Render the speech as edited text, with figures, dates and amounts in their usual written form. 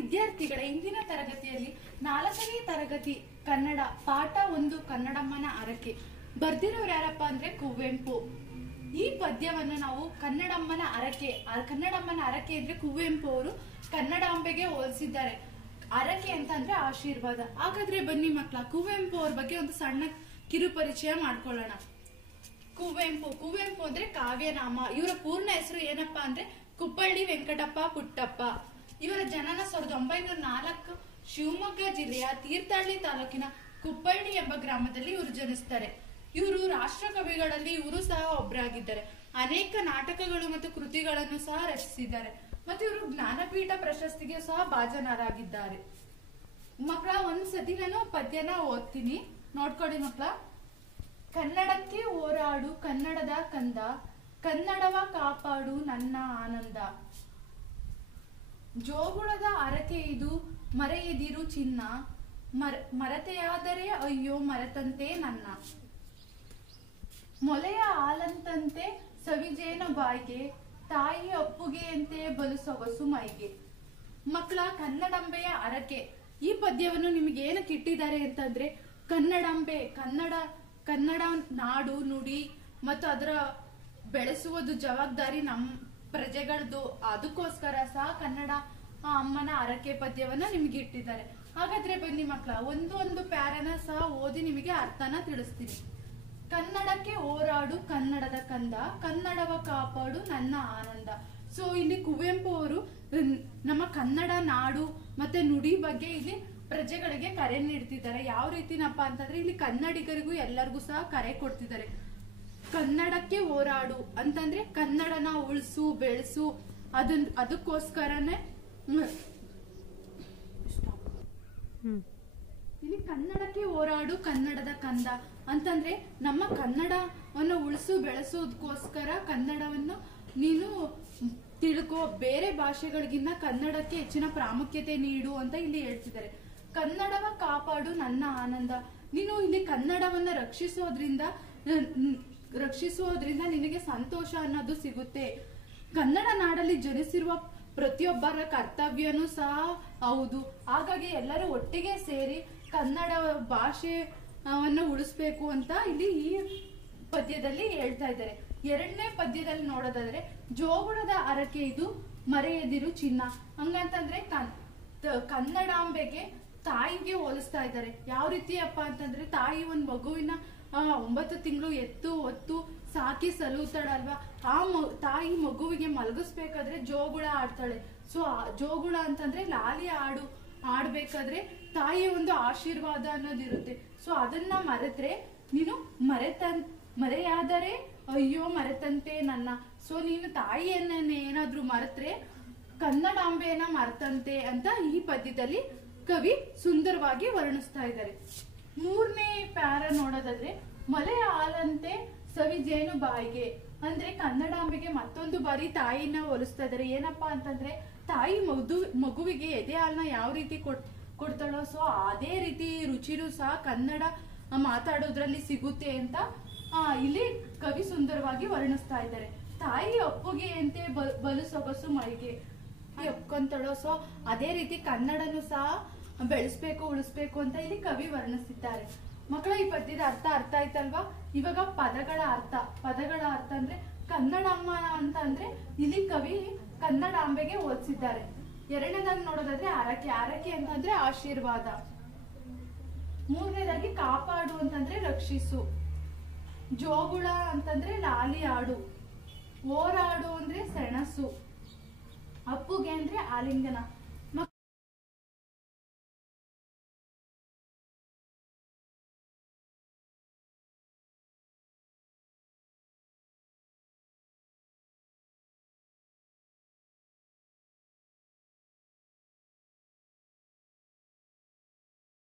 ವಿದ್ಯಾರ್ಥಿಗಳ ಇಂದಿನ ತರಗತಿಯಲ್ಲಿ 4ನೇ ತರಗತಿ ಕನ್ನಡ ಪಾಠ 1 ಕನ್ನಡಮ್ಮನ ಹರಕೆ ಬರ್ದಿರೋರು ಯಾರಪ್ಪ ಅಂದ್ರೆ ಕುವೆಂಪು. ಈ ಪದ್ಯವನ್ನು ನಾವು ಕನ್ನಡಮ್ಮನ ಹರಕೆ ಅಂದ್ರೆ ಕುವೆಂಪು ಅವರು ಕನ್ನಡಾಂಬೆಗೆ ಹೋಲಿಸಿದ್ದಾರೆ. ಹರಕೆ ಅಂತಂದ್ರೆ ಆಶೀರ್ವಾದ. ಹಾಗಾದ್ರೆ ಬನ್ನಿ ಮಕ್ಕಳ, ಕುವೆಂಪು ಅವ್ರ ಬಗ್ಗೆ ಒಂದು ಸಣ್ಣ ಕಿರು ಪರಿಚಯ ಮಾಡ್ಕೊಳ್ಳೋಣ. ಕುವೆಂಪು ಅಂದ್ರೆ ಕಾವ್ಯನಾಮ. ಇವರ ಪೂರ್ಣ ಹೆಸರು ಏನಪ್ಪಾ ಅಂದ್ರೆ ಕುಪ್ಪಳ್ಳಿ ವೆಂಕಟಪ್ಪ ಪುಟ್ಟಪ್ಪ. ಇವರ ಜನನ 1904 ಶಿವಮೊಗ್ಗ ಜಿಲ್ಲೆಯ ತೀರ್ಥಹಳ್ಳಿ ತಾಲೂಕಿನ ಕುಪ್ಪಳ್ಳಿ ಎಂಬ ಗ್ರಾಮದಲ್ಲಿ ಇವರು ಜನಿಸ್ತಾರೆ. ಇವರು ರಾಷ್ಟ್ರ ಕವಿಗಳಲ್ಲಿ ಇವರು ಸಹ ಒಬ್ಬರಾಗಿದ್ದಾರೆ. ಅನೇಕ ನಾಟಕಗಳು ಮತ್ತು ಕೃತಿಗಳನ್ನು ಸಹ ರಚಿಸಿದ್ದಾರೆ. ಮತ್ತೆ ಇವರು ಜ್ಞಾನಪೀಠ ಪ್ರಶಸ್ತಿಗೆ ಸಹ ಭಾಜನರಾಗಿದ್ದಾರೆ. ಮಕ್ಕಳ, ಒಂದ್ಸತಿ ನಾನು ಪದ್ಯನ ಓದ್ತೀನಿ, ನೋಡ್ಕೊಳ್ಳಿ ಮಕ್ಕಳ. ಕನ್ನಡಕ್ಕೆ ಹೋರಾಡು ಕನ್ನಡದ ಕಂದ, ಕನ್ನಡವ ಕಾಪಾಡು ನನ್ನ ಆನಂದ. ಜೋಗುಳದ ಹರಕೆ ಇದು ಮರೆಯದಿರು ಚಿನ್ನ, ಮರತೆಯಾದರೆ ಅಯ್ಯೋ ಮರೆತಂತೆ ನನ್ನ. ಮೊಲೆಯ ಹಾಲಂತಂತೆ ಸವಿಜೇನು ಬಾಯಿಗೆ, ತಾಯಿ ಅಪ್ಪುಗೆಯಂತೆ ಬಲು ಸೊಗಸು ಮೈಗೆ. ಮಕ್ಕಳ, ಕನ್ನಡಂಬೆಯ ಹರಕೆ ಈ ಪದ್ಯವನ್ನು ನಿಮಗೆ ಏನಕ್ಕೆ ಇಟ್ಟಿದ್ದಾರೆ ಅಂತಂದ್ರೆ, ಕನ್ನಡಂಬೆ ಕನ್ನಡ ನಾಡು ನುಡಿ ಮತ್ತು ಅದರ ಬೆಳೆಸುವುದು ಜವಾಬ್ದಾರಿ ನಮ್ಮ ಪ್ರಜೆಗಳದ್ದು. ಅದಕ್ಕೋಸ್ಕರ ಸಹ ಕನ್ನಡ ಅಮ್ಮನ ಹರಕೆ ಪದ್ಯವನ್ನ ನಿಮ್ಗೆ ಇಟ್ಟಿದ್ದಾರೆ. ಹಾಗಾದ್ರೆ ಬನ್ನಿ ಮಕ್ಕಳ, ಒಂದು ಪ್ಯಾರನ ಸಹ ಓದಿ ನಿಮಗೆ ಅರ್ಥನ ತಿಳಿಸ್ತೀನಿ. ಕನ್ನಡಕ್ಕೆ ಹೋರಾಡು ಕನ್ನಡದ ಕಂದ, ಕನ್ನಡವ ಕಾಪಾಡು ನನ್ನ ಆನಂದ. ಸೊ ಇಲ್ಲಿ ಕುವೆಂಪು ಅವರು ನಮ್ಮ ಕನ್ನಡ ನಾಡು ಮತ್ತೆ ನುಡಿ ಬಗ್ಗೆ ಇಲ್ಲಿ ಪ್ರಜೆಗಳಿಗೆ ಕರೆ ನೀಡ್ತಿದ್ದಾರೆ. ಯಾವ ರೀತಿನಪ್ಪ ಅಂತಂದ್ರೆ, ಇಲ್ಲಿ ಕನ್ನಡಿಗರಿಗೂ ಎಲ್ಲರಿಗೂ ಸಹ ಕರೆ ಕೊಡ್ತಿದ್ದಾರೆ. ಕನ್ನಡಕ್ಕೆ ಹೋರಾಡು ಅಂತಂದ್ರೆ ಕನ್ನಡನ ಉಳಿಸು ಬೆಳೆಸು, ಅದಕ್ಕೋಸ್ಕರನೇ ಇಲ್ಲಿ ಕನ್ನಡಕ್ಕೆ ಹೋರಾಡು ಕನ್ನಡದ ಕಂದ ಅಂತಂದ್ರೆ ನಮ್ಮ ಕನ್ನಡವನ್ನು ಉಳಿಸು ಬೆಳೆಸೋದಕ್ಕೋಸ್ಕರ ಕನ್ನಡವನ್ನು ನೀನು ತಿಳ್ಕೋ, ಬೇರೆ ಭಾಷೆಗಳಿಗಿನ್ನ ಕನ್ನಡಕ್ಕೆ ಹೆಚ್ಚಿನ ಪ್ರಾಮುಖ್ಯತೆ ನೀಡು ಅಂತ ಇಲ್ಲಿ ಹೇಳ್ತಿದ್ದಾರೆ. ಕನ್ನಡವ ಕಾಪಾಡು ನನ್ನ ಆನಂದ. ನೀನು ಇಲ್ಲಿ ಕನ್ನಡವನ್ನ ರಕ್ಷಿಸುವುದರಿಂದ ನಿನಗೆ ಸಂತೋಷ ಅನ್ನೋದು ಸಿಗುತ್ತೆ. ಕನ್ನಡ ನಾಡಲ್ಲಿ ಜನಿಸಿರುವ ಪ್ರತಿಯೊಬ್ಬರ ಕರ್ತವ್ಯನೂ ಸಹ ಹೌದು. ಹಾಗಾಗಿ ಎಲ್ಲರೂ ಒಟ್ಟಿಗೆ ಸೇರಿ ಕನ್ನಡ ಭಾಷೆಯನ್ನು ಉಳಿಸ್ಬೇಕು ಅಂತ ಇಲ್ಲಿ ಈ ಪದ್ಯದಲ್ಲಿ ಹೇಳ್ತಾ ಇದ್ದಾರೆ. 2ನೇ ಪದ್ಯದಲ್ಲಿ ನೋಡೋದಾದ್ರೆ, ಜೋಗುಳದ ಹರಕೆ ಇದು ಮರೆಯದಿರು ಚಿನ್ನ. ಹಂಗಂತಂದ್ರೆ ಕನ್ನಡಾಂಬೆಗೆ ತಾಯಿಗೆ ಹೋಲಿಸ್ತಾ ಇದ್ದಾರೆ. ಯಾವ ರೀತಿಯಪ್ಪ ಅಂತಂದ್ರೆ, ತಾಯಿ ಒಂದ್ ಮಗುವಿನ 9 ತಿಂಗಳು ಎತ್ತು ಹೊತ್ತು ಸಾಕಿ ಸಲುತ್ತಾಳಲ್ವಾ, ತಾಯಿ ಮಗುವಿಗೆ ಮಲಗಿಸ್ಬೇಕಾದ್ರೆ ಜೋಗುಳ ಆಡ್ತಾಳೆ. ಸೊ ಜೋಗುಳ ಅಂತಂದ್ರೆ ಲಾಲಿ ಆಡ್ಬೇಕಾದ್ರೆ ತಾಯಿಯ ಒಂದು ಆಶೀರ್ವಾದ ಅನ್ನೋದಿರುತ್ತೆ. ಸೊ ಅದನ್ನ ಮರೆತ್ರೆ ನೀನು ಮರೆಯಾದರೆ ಅಯ್ಯೋ ಮರೆತಂತೆ ನನ್ನ. ಸೊ ನೀನು ತಾಯಿಯನ್ನ ಏನಾದ್ರೂ ಮರೆತ್ರೆ ಕನ್ನಡಾಂಬೆಯನ್ನ ಮರೆತಂತೆ ಅಂತ ಈ ಪದ್ಯದಲ್ಲಿ ಕವಿ ಸುಂದರವಾಗಿ ವರ್ಣಿಸ್ತಾ ಇದ್ದಾರೆ. 3ನೇ ಪ್ಯಾರ ನೋಡೋದಾದ್ರೆ, ಮೊಲೆಯ ಹಾಲಂತೆ ಸವಿಜೇನು ಬಾಯಿಗೆ ಅಂದ್ರೆ ಕನ್ನಡಾಂಬೆಗೆ ಮತ್ತೊಂದು ಬಾರಿ ತಾಯಿನ ಹೋಲಿಸ್ತಾ ಇದ್ದಾರೆ. ಏನಪ್ಪಾ ಅಂತಂದ್ರೆ, ತಾಯಿ ಮಗುವಿಗೆ ಎದೆ ಹಾಲನ್ನ ಯಾವ ರೀತಿ ಕೊಡ್ತಾಳೋ, ಸೊ ಅದೇ ರೀತಿ ರುಚಿನೂ ಸಹ ಕನ್ನಡ ಮಾತಾಡೋದ್ರಲ್ಲಿ ಸಿಗುತ್ತೆ ಅಂತ ಇಲ್ಲಿ ಕವಿ ಸುಂದರವಾಗಿ ವರ್ಣಿಸ್ತಾ ಇದ್ದಾರೆ. ತಾಯಿ ಅಪ್ಪುಗೆಯಂತೆ ಬಲು ಸೊಗಸು ಮೈಗೆ ಒಪ್ಕೊಂತಾಳೋ, ಸೊ ಅದೇ ರೀತಿ ಕನ್ನಡನು ಸಹ ಬೆಳೆಸ್ಬೇಕು ಉಳಿಸ್ಬೇಕು ಅಂತ ಇಲ್ಲಿ ಕವಿ ವರ್ಣಿಸಿದ್ದಾರೆ. ಮಕ್ಕಳ, ಈ ಪದ್ಯದ ಅರ್ಥ ಆಯ್ತಲ್ವಾ? ಇವಾಗ ಪದಗಳ ಅರ್ಥ ಅಂದ್ರೆ ಕನ್ನಡಮ್ಮ ಅಂತ ಅಂದ್ರೆ ಇಲ್ಲಿ ಕವಿ ಕನ್ನಡಾಂಬೆಗೆ ಹೋಲಿಸಿದ್ದಾರೆ. 2ನೇದಾಗಿ ನೋಡೋದಾದ್ರೆ ಹರಕೆ ಅಂತಂದ್ರೆ ಆಶೀರ್ವಾದ. 3ನೇದಾಗಿ ಕಾಪಾಡು ಅಂತಂದ್ರೆ ರಕ್ಷಿಸು. ಜೋಗುಳ ಅಂತಂದ್ರೆ ಲಾಲಿ ಆಡು. ಹೋರಾಡು ಅಂದ್ರೆ ಸೆಣಸು. ಅಪ್ಪುಗೆ ಅಂದ್ರೆ ಆಲಿಂಗನ.